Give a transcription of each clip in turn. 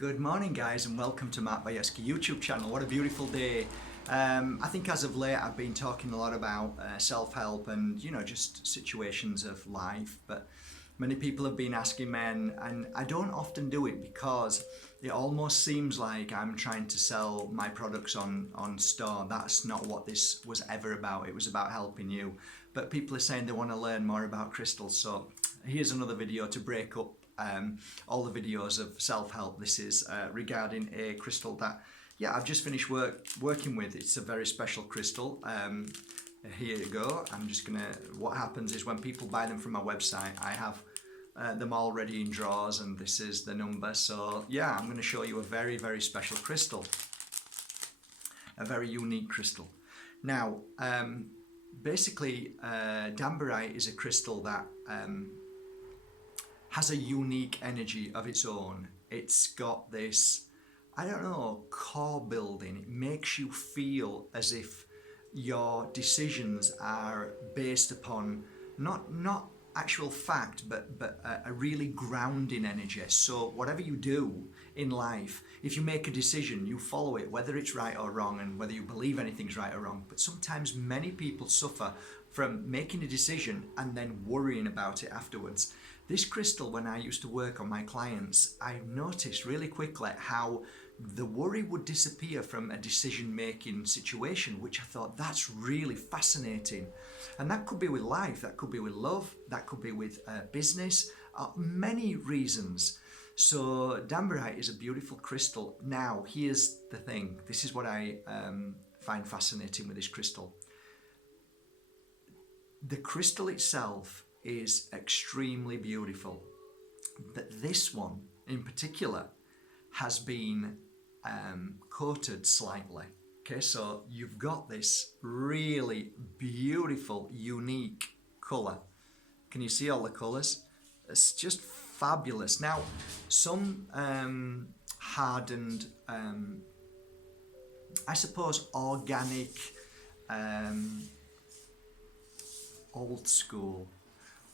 Good morning, guys, and welcome to Mark Bayeski YouTube channel. What a beautiful day. I think as of late I've been talking a lot about self-help and just situations of life, but many people have been asking me, and I don't often do it because it almost seems like I'm trying to sell my products on store. That's not what this was ever about. It was about helping you, but people are saying they want to learn more about crystals, so here's another video to break up all the videos of self-help. This is regarding a crystal that I've just finished working with. It's a very special crystal. Here you go. What happens is when people buy them from my website, I have them already in drawers, and this is the number. So I'm going to show you a very, very special crystal, a very unique crystal. Now basically Danburite is a crystal that has a unique energy of its own. It's got this, core building. It makes you feel as if your decisions are based upon not actual fact, but a really grounding energy. So whatever you do in life, if you make a decision, you follow it, whether it's right or wrong, and whether you believe anything's right or wrong. But sometimes many people suffer from making a decision and then worrying about it afterwards. This crystal, when I used to work on my clients, I noticed really quickly how the worry would disappear from a decision-making situation, which I thought, that's really fascinating. And that could be with life, that could be with love, that could be with business, many reasons. So Danburite is a beautiful crystal. Now, here's the thing. This is what I find fascinating with this crystal. The crystal itself is extremely beautiful, but this one in particular has been coated slightly. Okay, so you've got this really beautiful, unique colour. Can you see all the colours? It's just fabulous. Now, some hardened, I suppose, organic, old school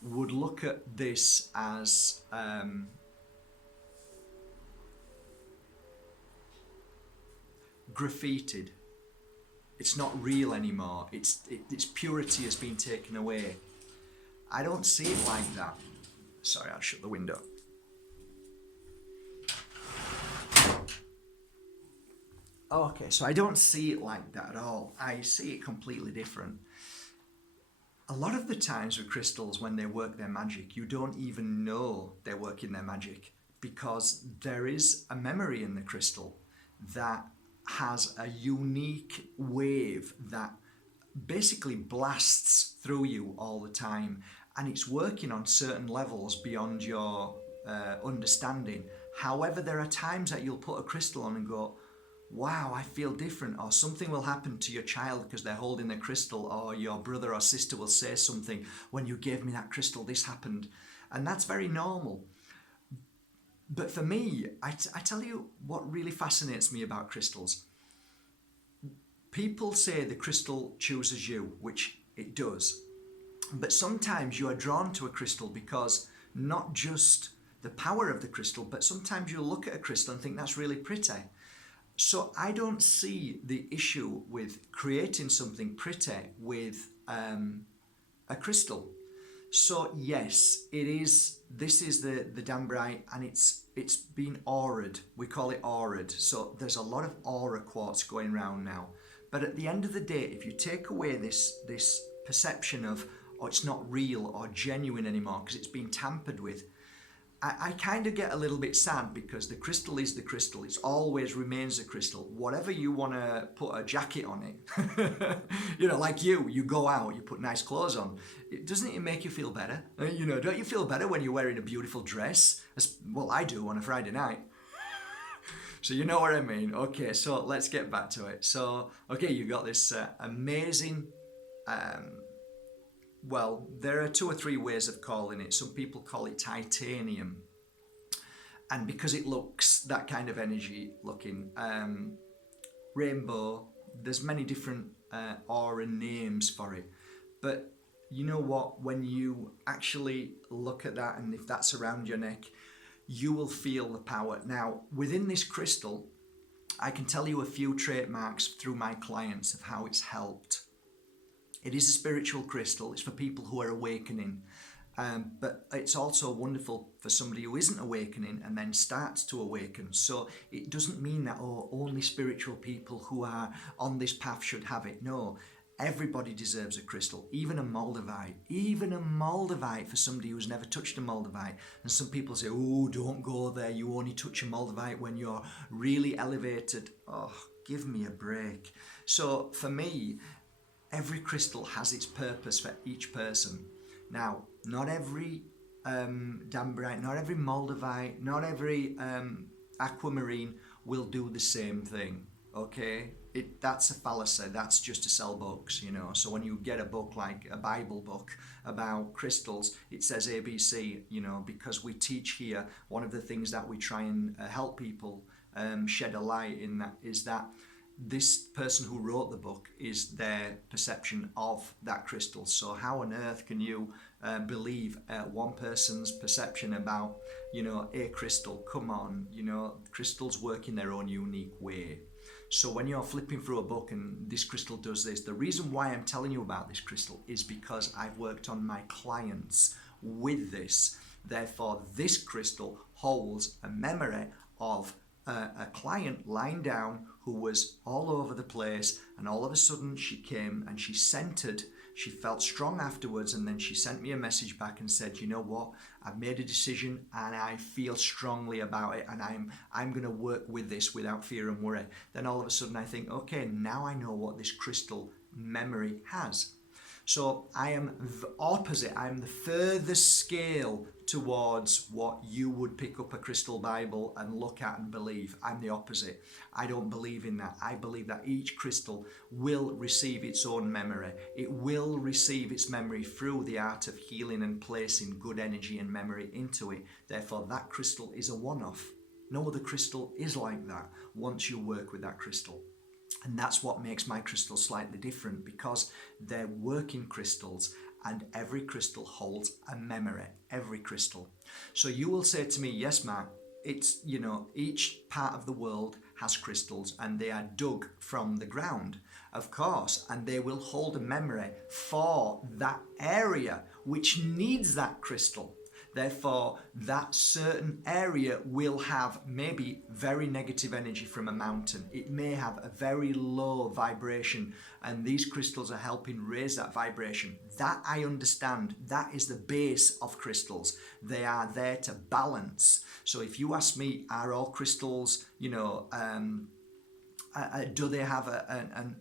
would look at this as graffitied. It's not real anymore. Its purity has been taken away. I don't see it like that. Sorry, I'll shut the window. Okay, so I don't see it like that at all. I see it completely different. A lot of the times with crystals, when they work their magic, you don't even know they're working their magic, because there is a memory in the crystal that has a unique wave that basically blasts through you all the time, and it's working on certain levels beyond your understanding. However, there are times that you'll put a crystal on and go, wow, I feel different, or something will happen to your child because they're holding the crystal, or your brother or sister will say something, when you gave me that crystal, this happened. And that's very normal. But for me, I tell you what really fascinates me about crystals. People say the crystal chooses you, which it does. But sometimes you are drawn to a crystal because not just the power of the crystal, but sometimes you'll look at a crystal and think that's really pretty. So I don't see the issue with creating something pretty with a crystal. So yes, it is. This is the Danburite, and it's been auraed. We call it auraed. So there's a lot of aura quartz going around now. But at the end of the day, if you take away this perception of, oh, it's not real or genuine anymore because it's been tampered with, I kind of get a little bit sad, because the crystal is the crystal. It always remains a crystal. Whatever you want to put a jacket on it, like you go out, you put nice clothes on. Doesn't it make you feel better? Don't you feel better when you're wearing a beautiful dress? Well, I do on a Friday night. So you know what I mean. Okay, so let's get back to it. So, okay, you got this amazing... well, there are 2 or 3 ways of calling it. Some people call it titanium. And because it looks that kind of energy looking, rainbow, there's many different aura names for it. But you know what, when you actually look at that, and if that's around your neck, you will feel the power. Now, within this crystal, I can tell you a few trademarks through my clients of how it's helped. It is a spiritual crystal. It's for people who are awakening. But it's also wonderful for somebody who isn't awakening and then starts to awaken. So it doesn't mean that only spiritual people who are on this path should have it. No, everybody deserves a crystal, even a Moldavite. Even a Moldavite for somebody who's never touched a Moldavite. And some people say, oh, don't go there. You only touch a Moldavite when you're really elevated. Oh, give me a break. So for me, every crystal has its purpose for each person. Now, not every Danburite, not every Moldavite, not every aquamarine will do the same thing, okay? That's a fallacy. That's just to sell books, you know. So when you get a book like a Bible book about crystals, it says ABC, you know, because we teach here, one of the things that we try and help people shed a light in that is that this person who wrote the book is their perception of that crystal. So how on earth can you believe one person's perception about, you know, a crystal? Come on, you know, crystals work in their own unique way. So when you're flipping through a book and this crystal does this, the reason why I'm telling you about this crystal is because I've worked on my clients with this. Therefore, this crystal holds a memory of a client lying down who was all over the place, and all of a sudden she came and she centered. She felt strong afterwards, and then she sent me a message back and said, you know what, I've made a decision and I feel strongly about it, and I'm going to work with this without fear and worry. Then all of a sudden I think, okay, now I know what this crystal memory has. So I am the opposite. I'm the furthest scale towards what you would pick up a crystal Bible and look at and believe. I'm the opposite. I don't believe in that. I believe that each crystal will receive its own memory. It will receive its memory through the art of healing and placing good energy and memory into it. Therefore, that crystal is a one-off. No other crystal is like that once you work with that crystal. And that's what makes my crystals slightly different, because they're working crystals and every crystal holds a memory, every crystal. So you will say to me, yes, Mark, it's, you know, each part of the world has crystals and they are dug from the ground, of course, and they will hold a memory for that area which needs that crystal. Therefore, that certain area will have maybe very negative energy from a mountain. It may have a very low vibration, and these crystals are helping raise that vibration. That I understand. That is the base of crystals. They are there to balance. So if you ask me, are all crystals, you know, do they have an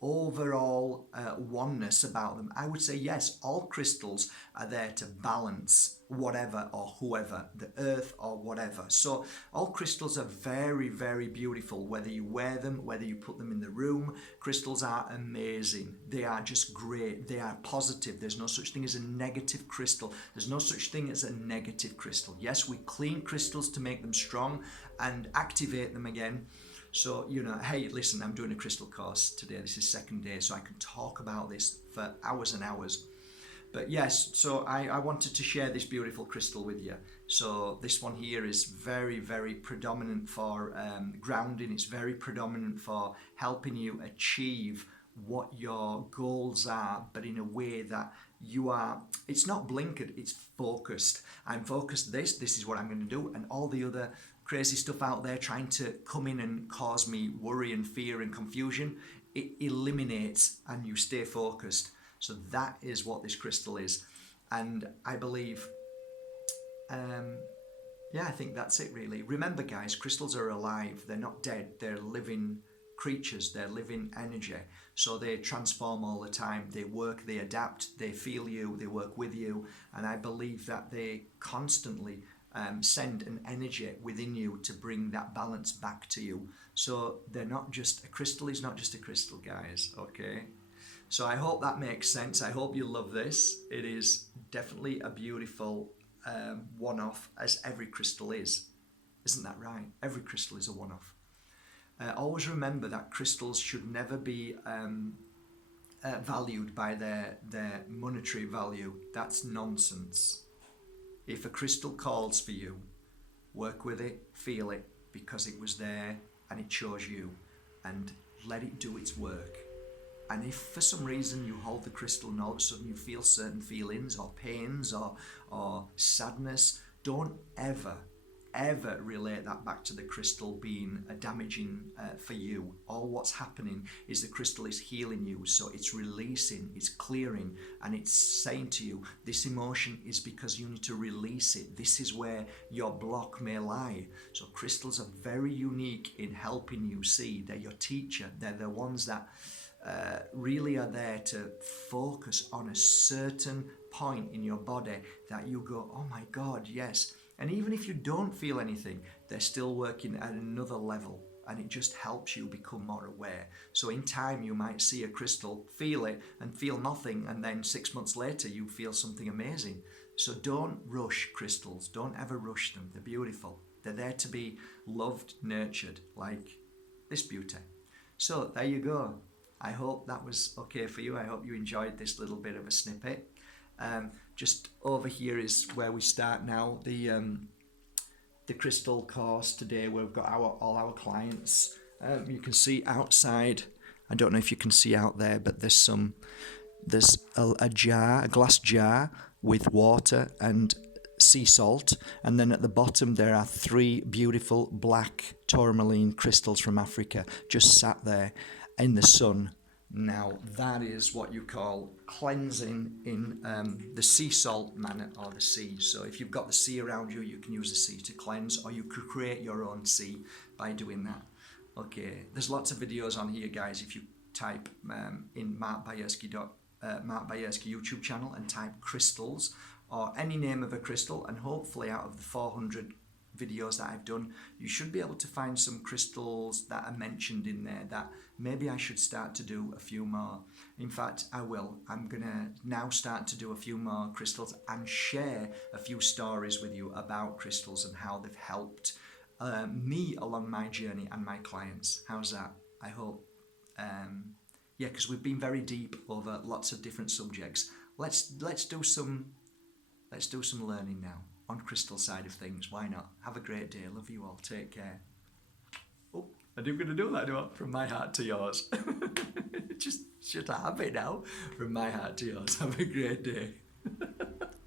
overall oneness about them? I would say yes, all crystals are there to balance whatever or whoever, the earth or whatever. So all crystals are very, very beautiful, whether you wear them, whether you put them in the room. Crystals are amazing. They are just great. They are positive. There's no such thing as a negative crystal. There's no such thing as a negative crystal. Yes, we clean crystals to make them strong and activate them again. So, you know, hey, listen, I'm doing a crystal course today. This is second day, so I can talk about this for hours and hours. But yes, so I wanted to share this beautiful crystal with you. So this one here is very, very predominant for grounding. It's very predominant for helping you achieve what your goals are, but in a way that you are, it's not blinkered, it's focused. I'm focused this is what I'm going to do, and all the other crazy stuff out there trying to come in and cause me worry and fear and confusion, it eliminates and you stay focused. So that is what this crystal is. And I believe, I think that's it really. Remember guys, crystals are alive. They're not dead. They're living creatures. They're living energy. So they transform all the time. They work, they adapt, they feel you, they work with you. And I believe that they constantly send an energy within you to bring that balance back to you. So they're not just, a crystal is not just a crystal, guys, okay? So I hope that makes sense. I hope you love this. It is definitely a beautiful one-off, as every crystal is. Isn't that right? Every crystal is a one-off. Always remember that crystals should never be valued by their monetary value. That's nonsense. If a crystal calls for you, work with it, feel it, because it was there and it chose you, and let it do its work. And if for some reason you hold the crystal and all of a sudden you feel certain feelings or pains or sadness, don't ever relate that back to the crystal being damaging for you. All what's happening is the crystal is healing you, so it's releasing, it's clearing, and it's saying to you, this emotion is because you need to release it. This is where your block may lie. So crystals are very unique in helping you see. They're your teacher. They're the ones that really are there to focus on a certain point in your body that you go, oh my God, yes. And even if you don't feel anything, they're still working at another level, and it just helps you become more aware. So in time, you might see a crystal, feel it, and feel nothing, and then 6 months later, you feel something amazing. So don't rush crystals. Don't ever rush them. They're beautiful. They're there to be loved, nurtured, like this beauty. So there you go. I hope that was okay for you. I hope you enjoyed this little bit of a snippet. Just over here is where we start now, the crystal course today. We've got all our clients. You can see outside, I don't know if you can see out there, but there's a glass jar with water and sea salt, and then at the bottom there are 3 beautiful black tourmaline crystals from Africa just sat there in the sun. Now that is what you call cleansing in the sea salt manner, or the sea. So if you've got the sea around you, you can use the sea to cleanse, or you could create your own sea by doing that. Okay, there's lots of videos on here, guys. If you type in Mark Bajerski YouTube channel and type crystals or any name of a crystal, and hopefully out of the 400 videos that I've done, you should be able to find some crystals that are mentioned in there that maybe I should start to do a few more. In fact, I will. I'm gonna now start to do a few more crystals and share a few stories with you about crystals and how they've helped me along my journey and my clients. How's that? I hope. Yeah, because we've been very deep over lots of different subjects. Let's do some learning now on crystal side of things. Why not? Have a great day. Love you all. Take care. Oh, I do going to do that, do I? From my heart to yours. Just should I have it now? From my heart to yours. Have a great day.